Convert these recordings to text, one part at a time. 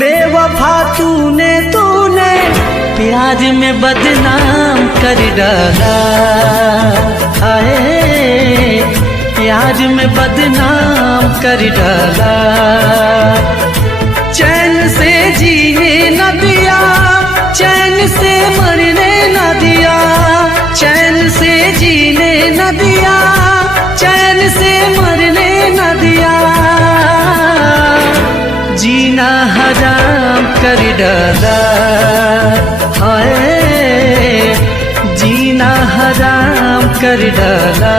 बेवफा तूने प्यार में बदनाम कर डाला। हाय प्यार में बदनाम कर डाला। चैन से जीने न दिया, चैन से मरने न दिया, चैन से जीने न दिया, चैन से मरने न दिया। जीना हराम कर डाला। हाय जीना हराम कर डाला।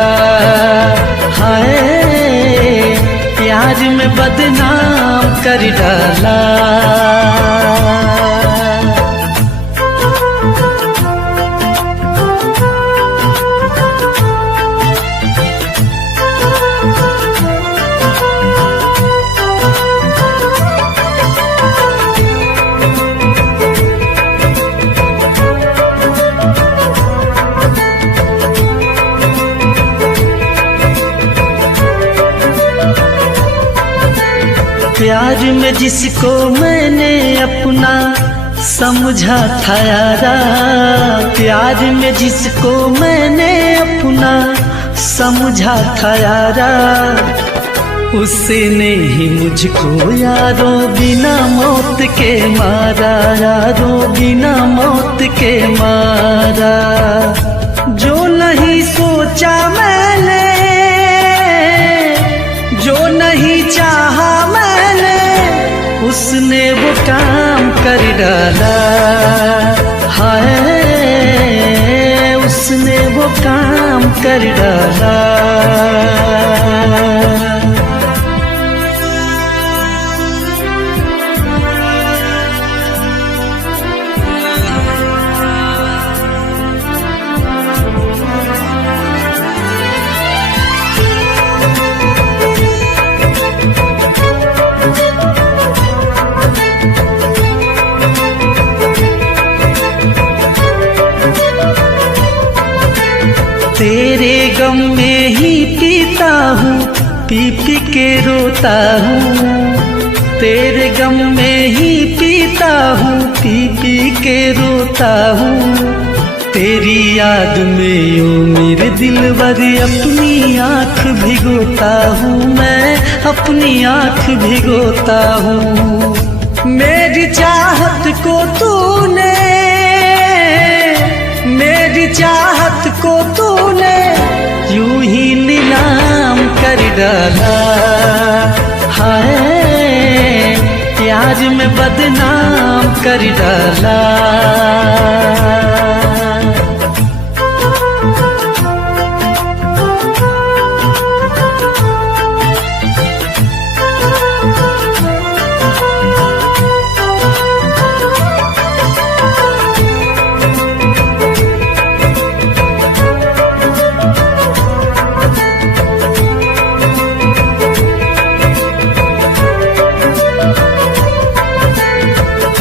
हाय प्यार में बदनाम कर डाला। प्यार में जिसको मैंने अपना समझा था यारा, प्यार में जिसको मैंने अपना समझा था यारा, उसने ही मुझको यारों बिना मौत के मारा, यारों बिना मौत के मारा। जो नहीं सोचा मैंने, जो नहीं चाहा मैंने, उसने वो काम कर डाला। हाय उसने वो काम कर डाला। तेरे गम में ही पीता हूँ, पी पी के रोता हूँ। तेरे गम में ही पीता हूँ, पी पी के रोता हूँ। तेरी याद में यूं मेरे दिलबर अपनी आँख भिगोता हूँ, मैं अपनी आँख भिगोता हूँ। मेरी चाहत को तूने, मेरी चाहत को तूने यूं ही नीलाम कर डाला। हाय प्यार में बदनाम कर डाला।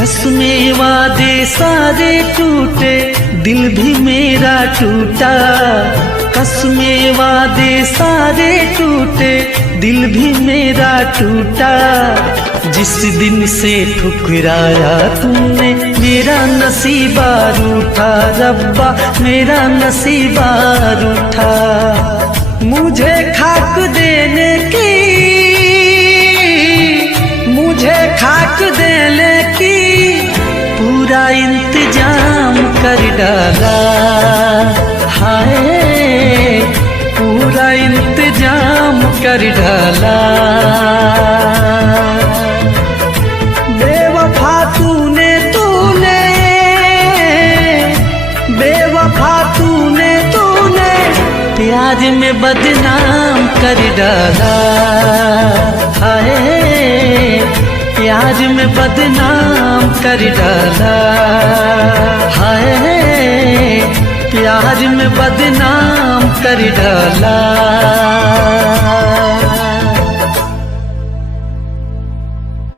कसमें वादे सारे टूटे, दिल भी मेरा टूटा। कसमें वादे सारे टूटे, दिल भी मेरा टूटा। जिस दिन से ठुकराया तुमने मेरा नसीबा रूठा, रब्बा मेरा नसीबा रूठा। मुझे खाक देने की, मुझे खाक देने की पूरा इंतजाम कर डाला। हाय पूरा इंतजाम कर डाला। बेवफा तूने बेवफा तूने प्यार में बदनाम कर डाला। हाय प्यार में बदनाम कर डाला। हाय प्यार में बदनाम कर डाला।